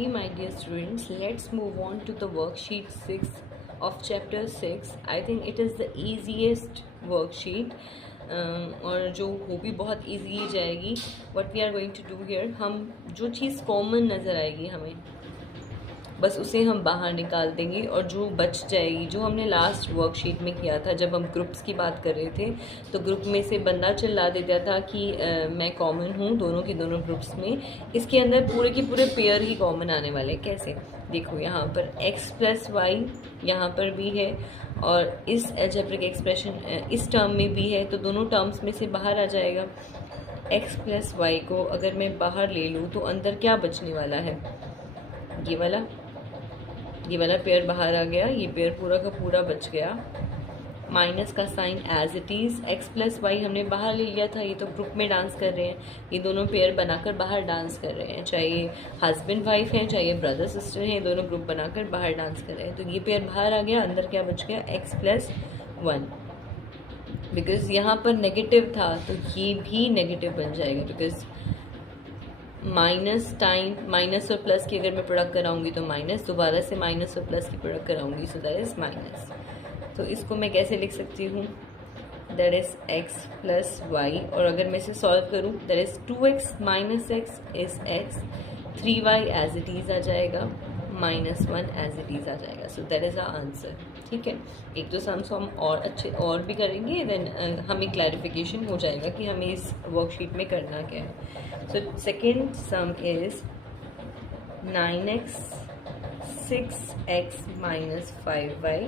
Okay, my dear students, let's move on to the worksheet 6 of chapter 6. I think it is the easiest worksheet और जो वो भी बहुत easy जाएगी. What we are going to do here, हम जो चीज़ common नज़र आएगी हमें बस उसे हम बाहर निकाल देंगे और जो बच जाएगी, जो हमने लास्ट वर्कशीट में किया था जब हम ग्रुप्स की बात कर रहे थे, तो ग्रुप में से बंदा चिल्ला देता था कि मैं कॉमन हूँ दोनों के दोनों ग्रुप्स में. इसके अंदर पूरे के पूरे पेयर ही कॉमन आने वाले. कैसे? देखो यहाँ पर x प्लस वाई यहाँ पर भी है और इस अलजेब्रिक एक्सप्रेशन इस टर्म में भी है, तो दोनों टर्म्स में से बाहर आ जाएगा. x प्लस वाई को अगर मैं बाहर ले लूँ तो अंदर क्या बचने वाला है? ये वाला पेयर बाहर आ गया, ये पेयर पूरा का पूरा बच गया. माइनस का sign as it is. X plus Y हमने बाहर ले लिया था, ये तो ग्रुप में डांस कर रहे हैं, ये दोनों पेयर बनाकर बाहर डांस कर रहे हैं. चाहे ये हस्बैंड वाइफ हैं, चाहे ये ब्रदर सिस्टर हैं, ये दोनों ग्रुप बनाकर बाहर डांस कर रहे हैं. तो ये पेयर बाहर आ गया, अंदर क्या बच गया? X plus one. बिकॉज यहाँ पर नेगेटिव था तो ये भी नेगेटिव बन जाएगा, बिकॉज माइनस टाइम माइनस और प्लस की अगर मैं प्रोडक्ट कराऊंगी तो माइनस, दोबारा से माइनस और प्लस की प्रोडक्ट कराऊंगी, सो दैट इज़ माइनस. तो इसको मैं कैसे लिख सकती हूँ? That is X plus Y, और अगर मैं इसे सॉल्व करूँ that is 2x minus X is X, 3y as it is आ जाएगा, -1 एज इट इज़ आ जाएगा. So that is our answer. ठीक है, एक दो सम्स हम और अच्छे और भी करेंगे, देन हमें क्लैरिफिकेशन हो जाएगा कि हमें इस वर्कशीट में करना क्या है. So second sum is 9x 6x minus 5y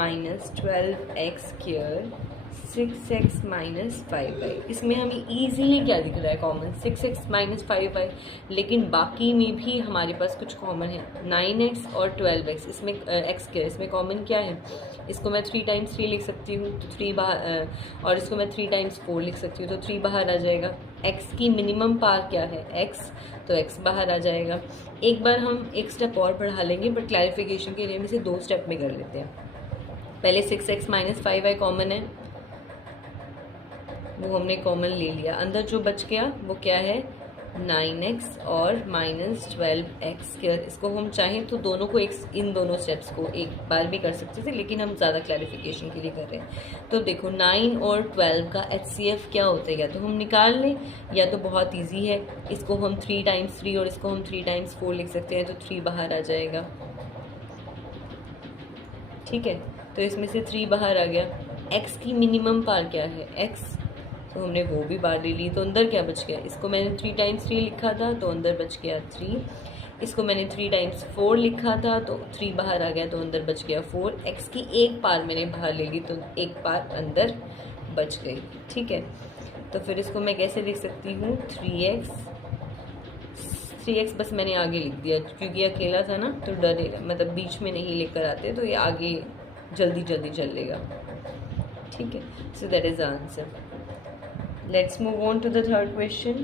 minus 12x square 6x minus 5y. इसमें हमें easily क्या दिख रहा है? कॉमन 6x minus 5y, लेकिन बाकी में भी हमारे पास कुछ कॉमन है. 9x और 12x, इसमें x स्क्वायर, इसमें कॉमन क्या है? इसको मैं 3 टाइम्स 3 लिख सकती हूँ तो 3 बाहर, और इसको मैं 3 टाइम्स 4 लिख सकती हूँ तो 3 बाहर आ जाएगा. x की मिनिमम पार क्या है? x, तो x बाहर आ जाएगा. एक बार हम एक स्टेप और बढ़ा लेंगे, बट क्लैरिफिकेशन के लिए हम इसे 2 स्टेप में कर लेते हैं. पहले 6x माइनस 5y कॉमन है, वो हमने कॉमन ले लिया. अंदर जो बच गया वो क्या है? 9x और माइनस 12x स्क्वायर. इसको हम चाहें तो दोनों को इन दोनों स्टेप्स को एक बार भी कर सकते थे, लेकिन हम ज़्यादा क्लैरिफिकेशन के लिए कर रहे हैं. तो देखो 9 और 12 का HCF क्या होता है? या तो हम निकाल लें, या तो बहुत इजी है, इसको हम 3 टाइम्स 3 और इसको हम 3 टाइम्स 4 लिख सकते हैं, तो 3 बाहर आ जाएगा. ठीक है, तो इसमें से 3 बाहर आ गया. x की मिनिमम पार क्या है? x, तो हमने वो भी बाहर ले ली, तो अंदर क्या बच गया? इसको मैंने 3 टाइम्स 3 लिखा था तो अंदर बच गया 3. इसको मैंने 3 टाइम्स 4 लिखा था तो 3 बाहर आ गया, तो अंदर बच गया 4. x की एक पार मैंने बाहर ले ली तो एक पार अंदर बच गई. ठीक है, तो फिर इसको मैं कैसे लिख सकती हूँ? 3x बस मैंने आगे लिख दिया क्योंकि अकेला था ना, तो डरेगा, मतलब बीच में नहीं लेकर आते तो ये आगे जल्दी जल्दी चल लेगा. ठीक है, so that is the answer. Let's move on to the third question.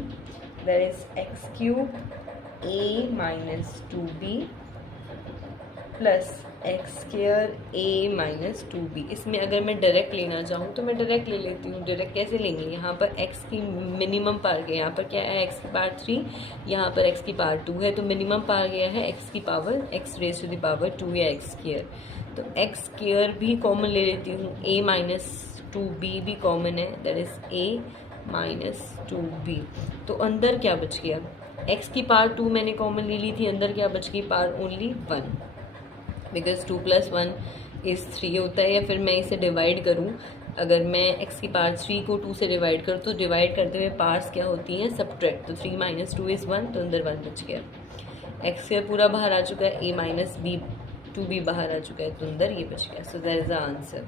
That is x cube a minus 2b plus x square a minus 2b. इसमें अगर मैं डायरेक्ट लेना चाहूँ तो मैं डायरेक्ट ले लेती हूँ. डायरेक्ट कैसे लेंगे? यहाँ पर x की मिनिमम पार गया, यहाँ पर क्या है? x की पावर 3, यहाँ पर x की पावर 2 है, तो मिनिमम पार गया है x की power x raise to the power 2 या x स्क्वायर. तो x स्क्वायर भी कॉमन ले लेती हूँ, a माइनस 2b भी कॉमन है, that is a minus 2b. तो अंदर क्या बच गया? x की पावर 2 मैंने कॉमन ले ली थी, अंदर क्या बच गई? पावर ओनली 1, बिकॉज 2 + 1 इज़ 3 होता है. या फिर मैं इसे डिवाइड करूँ, अगर मैं x की पावर 3 को 2 से डिवाइड करूँ तो डिवाइड करते हुए पार्ट्स क्या होती हैं? सब्ट्रैक्ट. तो 3 - 2 इज़ 1, तो अंदर 1 बच गया. x स्क्वायर पूरा बाहर आ चुका है, a माइनस b 2b बाहर आ चुका है, तो अंदर ये बच गया. So that is the answer.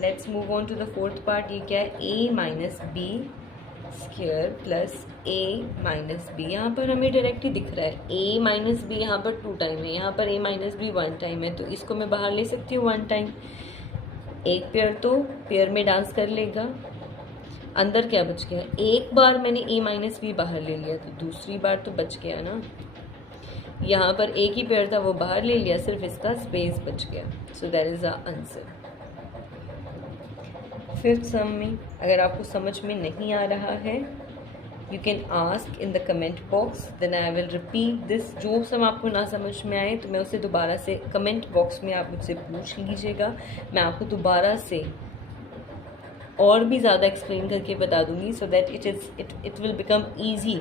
Let's move on to the fourth part. ये क्या है? a minus B square plus a minus B. यहाँ पर हमें डायरेक्ट ही दिख रहा है a माइनस बी, यहाँ पर 2 टाइम है, यहाँ पर a माइनस बी 1 टाइम है, तो इसको मैं बाहर ले सकती हूँ 1 टाइम. एक पेयर तो पेयर में डांस कर लेगा. अंदर क्या बच गया? एक बार मैंने a माइनस बी बाहर ले लिया, तो दूसरी बार तो बच गया ना. यहाँ पर एक ही पेयर था, वो बाहर ले लिया, सिर्फ इसका स्पेस बच गया. So that is the answer. Fifth sum में अगर आपको समझ में नहीं आ रहा है you can ask in the comment box, then I will repeat this. जो सब आपको ना समझ में आए तो मैं उसे दोबारा से कमेंट बॉक्स में आप मुझसे पूछ लीजिएगा, मैं आपको दोबारा से और भी ज़्यादा एक्सप्लेन करके बता दूंगी, so that it will become easy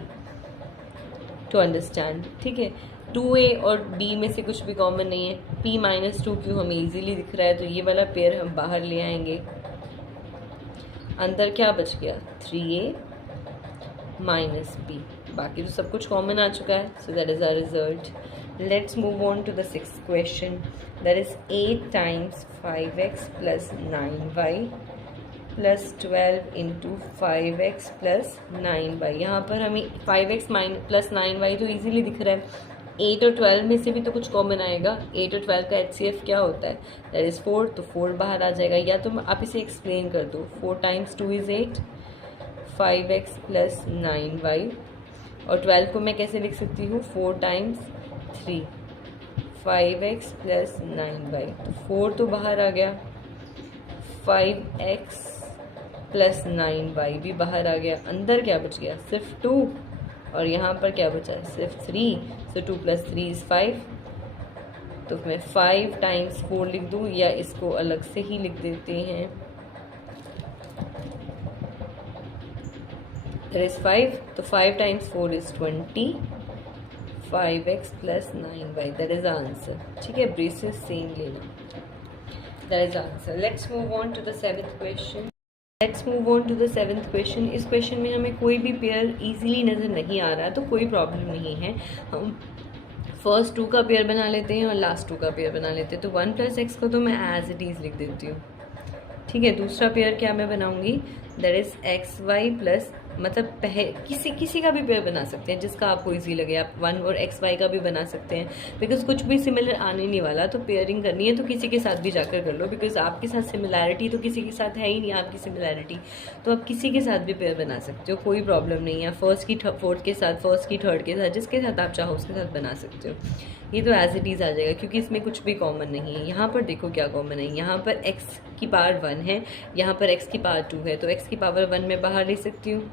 to understand. ठीक है, 2a और b में से कुछ भी कॉमन नहीं है, p-2q हमें इजीली दिख रहा है, तो ये वाला पेयर हम बाहर ले आएंगे। अंदर क्या बच गया, 3a माइनस b, बाकी तो सब कुछ कॉमन आ चुका है, so that is our result. Let's move on to the 6th question, that is 8 times 5x plus 9y plus 12 into 5x plus 9y। यहाँ पर हमें 5x प्लस 9y तो इजीली दिख रहा है, 8 और 12 में से भी तो कुछ कॉमन आएगा। 8 और 12 का HCF क्या होता है, दैट इज़ 4, तो 4 बाहर आ जाएगा। या तो आप इसे एक्सप्लेन कर दो, 4 times 2 is 8, 5x plus 9y, और 12 को मैं कैसे लिख सकती हूँ, 4 टाइम्स 3, 5x प्लस 9y, तो 4 तो बाहर आ गया, 5x प्लस 9y भी बाहर आ गया। अंदर क्या बच गया, सिर्फ 2, और यहाँ पर क्या बचा है, सिर्फ 3, सो 2 प्लस 3 इज़ 5। तो मैं 5 टाइम्स 4 लिख दूँ, या इसको अलग से ही लिख देते हैं, दैट इज़ 5, तो 5 times 4 is 20, 5x plus 9y, that is answer. ठीक है, ब्रेसेस सेम लेना, that is answer. Let's move on to the 7th question. Let's move on to the 7th question. इस क्वेश्चन में हमें कोई भी पेयर इजीली नज़र नहीं आ रहा है, तो कोई प्रॉब्लम नहीं है, हम फर्स्ट 2 का पेयर बना लेते हैं और लास्ट 2 का पेयर बना लेते हैं। तो 1 प्लस एक्स को तो मैं एज इट इज़ लिख देती हूँ। ठीक है, दूसरा पेयर क्या मैं बनाऊंगी, that is X Y plus, मतलब किसी का भी पेयर बना सकते हैं जिसका आपको इजी लगे। आप 1 और एक्स वाई का भी बना सकते हैं, बिकॉज कुछ भी सिमिलर आने नहीं वाला, तो पेयरिंग करनी है तो किसी के साथ भी जाकर कर लो, बिकॉज आपके साथ सिमिलैरिटी तो किसी के साथ है ही नहीं आपकी सिमिलैरिटी, तो आप किसी के साथ भी पेयर बना सकते हो, कोई प्रॉब्लम नहीं है। फर्स्ट की फोर्थ के साथ, फर्स्ट की थर्ड के साथ, जिसके साथ आप चाहो उसके साथ बना सकते हो। ये तो एज इट इज़ आ जाएगा क्योंकि इसमें कुछ भी कॉमन नहीं है। यहाँ पर देखो क्या कॉमन है, यहाँ पर x की पावर 1 है, यहाँ पर x की पावर 2 है, तो x की पावर 1 मैं बाहर ले सकती हूँ।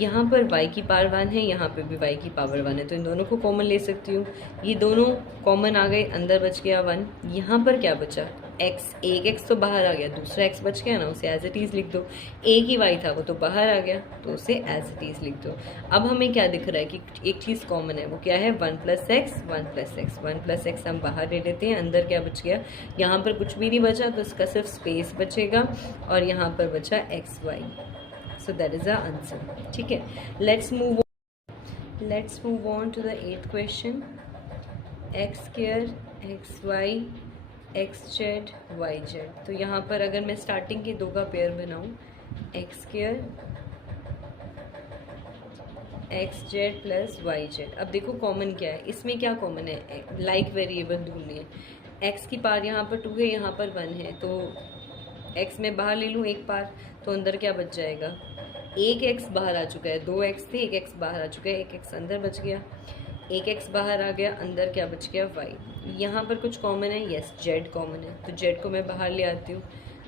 यहाँ पर y की पावर 1 है, यहाँ पर भी y की पावर 1 है, तो इन दोनों को कॉमन ले सकती हूँ। ये दोनों कॉमन आ गए, अंदर बच गया 1। यहाँ पर क्या बचा, x, एक x तो बाहर आ गया, दूसरा x बच गया ना, उसे एज इट इज़ लिख दो। एक ही y था वो तो बाहर आ गया, तो उसे एज इट इज़ लिख दो। अब हमें क्या दिख रहा है कि एक चीज़ कॉमन है, वो क्या है, 1 plus x, 1 plus x, 1 plus x हम बाहर ले लेते हैं। अंदर क्या बच गया, यहाँ पर कुछ भी नहीं बचा, तो इसका सिर्फ स्पेस बचेगा, और यहाँ पर बचा X Y, so that is the answer. ठीक है, let's move on to the 8th question. X square X Y X Z Y Z, तो यहाँ पर अगर मैं स्टार्टिंग के 2 का पेयर बनाऊँ, X square X Z plus Y Z. अब देखो कॉमन क्या है, इसमें क्या कॉमन है, लाइक वेरिएबल ढूंढनी है। एक्स की पावर यहाँ पर 2 है, यहाँ पर 1 है, तो एक्स में बाहर ले लूँ एक पार, तो अंदर क्या बच जाएगा, एक एक्स बाहर आ चुका है, 2 एक्स थे, एक एक्स बाहर आ चुका है, एक एक्स अंदर बच गया, एक एक्स बाहर आ गया, अंदर क्या बच गया, वाई। यहाँ पर कुछ कॉमन है, यस जेड कॉमन है, तो जेड को मैं बाहर ले आती हूँ।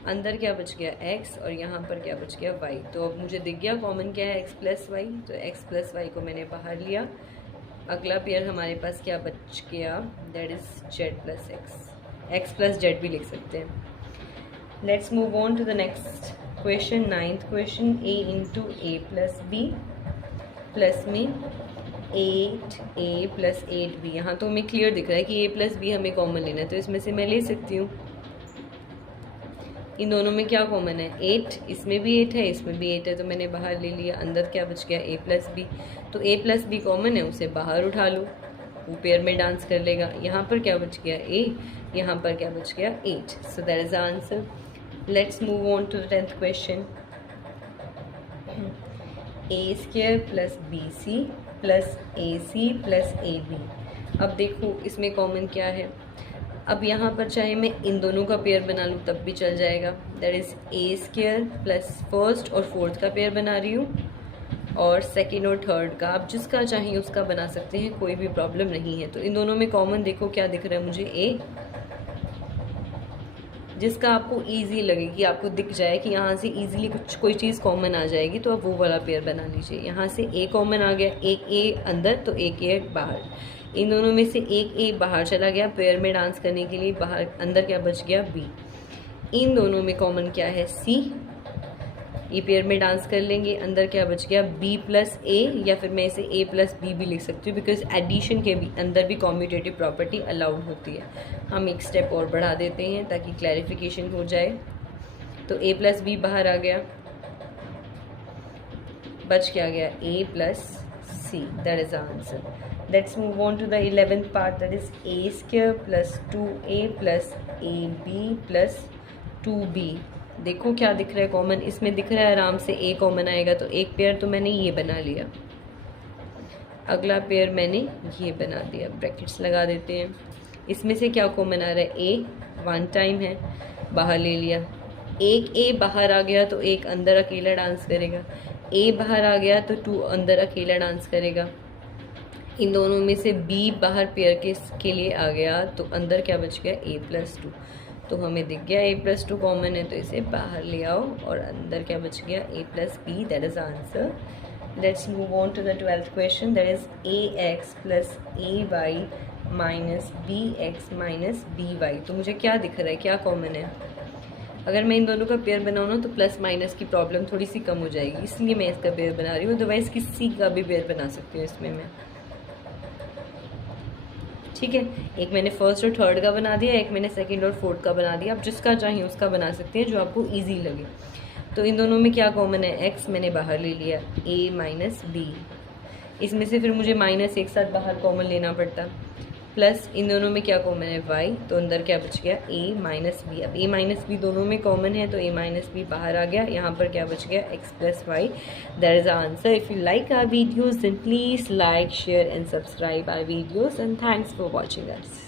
अंदर क्या बच गया, एक्स, और यहाँ पर क्या बच गया, वाई। तो अब मुझे दिख गया कॉमन क्या है, एक्स प्लस वाई, तो एक्स प्लस वाई को मैंने बाहर लिया। अगला पेयर हमारे पास क्या बच गया, that is Z plus X, X plus Z भी लिख सकते हैं। Let's move on to the next question, 9th question. a into A plus B plus में 8a प्लस 8b। यहाँ तो हमें क्लियर दिख रहा है कि a प्लस बी हमें कॉमन लेना है, तो इसमें से मैं ले सकती हूँ। इन दोनों में क्या कॉमन है, 8, इसमें भी 8 है, इसमें भी 8 है, तो मैंने बाहर ले लिया। अंदर क्या बच गया, a प्लस बी, तो a प्लस बी कॉमन है, उसे बाहर उठा लो, वो पेयर में डांस कर लेगा। यहाँ पर क्या बच गया, a, यहाँ पर क्या बच गया, 8, so that is the answer. Let's move on to the 10th question. A square plus B C plus A C plus A B. अब देखो इसमें कॉमन क्या है, अब यहाँ पर चाहे मैं इन दोनों का पेयर बना लूँ तब भी चल जाएगा, that is a square plus first और फोर्थ का पेयर बना रही हूँ, और सेकेंड और थर्ड का, आप जिसका चाहिए उसका बना सकते हैं, कोई भी प्रॉब्लम नहीं है। तो इन दोनों में कॉमन देखो क्या दिख रहा है मुझे, ए, जिसका आपको इजी लगे, कि आपको दिख जाए कि यहाँ से इजीली कुछ कोई चीज़ कॉमन आ जाएगी, तो आप वो वाला पेयर बना लीजिए। यहाँ से ए कॉमन आ गया, एक ए अंदर तो एक ए बाहर, इन दोनों में से एक ए बाहर चला गया पेयर में डांस करने के लिए, बाहर अंदर क्या बच गया बी। इन दोनों में कॉमन क्या है सी, ये पेयर में डांस कर लेंगे, अंदर क्या बच गया बी प्लस ए, या फिर मैं इसे ए प्लस बी भी लिख सकती हूँ, बिकॉज एडिशन के भी अंदर भी कॉम्यूटेटिव प्रॉपर्टी अलाउड होती है। हम एक स्टेप और बढ़ा देते हैं ताकि क्लैरिफिकेशन हो जाए। तो ए प्लस बी बाहर आ गया, बच क्या गया A plus C, that is answer. Let's move on to the 11th part, that is A square plus 2a plus A B plus 2b। देखो क्या दिख रहा है कॉमन, इसमें दिख रहा है आराम से ए कॉमन आएगा, तो एक पेयर तो मैंने ये बना लिया, अगला पेयर मैंने ये बना दिया, ब्रैकेट्स लगा देते हैं। इसमें से क्या कॉमन आ रहा है ए, वन टाइम है, बाहर ले लिया, एक ए बाहर आ गया तो एक अंदर अकेला डांस करेगा, ए बाहर आ गया तो 2 अंदर अकेला डांस करेगा। इन दोनों में से बी बाहर पेयर के लिए आ गया, तो अंदर क्या बच गया ए प्लस 2, तो हमें दिख गया ए प्लस 2 कॉमन है, तो इसे बाहर ले आओ और अंदर क्या बच गया A plus B, that is answer. Let's move on to the 12th question, that is A X plus A Y minus B X minus B Y. तो मुझे क्या दिख रहा है, क्या कॉमन है? अगर मैं इन दोनों का पेयर बनाऊँ ना तो प्लस माइनस की प्रॉब्लम थोड़ी सी कम हो जाएगी, इसलिए मैं इसका पेयर बना रही हूँ, अदरवाइज किसी का भी पेयर बना सकती हूँ इसमें मैं। ठीक है, एक मैंने फर्स्ट और थर्ड का बना दिया, एक मैंने सेकंड और फोर्थ का बना दिया। आप जिसका चाहें उसका बना सकते हैं जो आपको इजी लगे। तो इन दोनों में क्या कॉमन है, एक्स मैंने बाहर ले लिया, ए माइनस बी, इसमें से फिर मुझे माइनस एक साथ बाहर कॉमन लेना पड़ता, प्लस इन दोनों में क्या कॉमन है वाई, तो अंदर क्या बच गया ए माइनस बी। अब ए माइनस बी दोनों में कॉमन है तो ए माइनस बी बाहर आ गया, यहाँ पर क्या बच गया X plus Y, that is answer. If you like our videos then please like share and subscribe our videos, and thanks for watching us.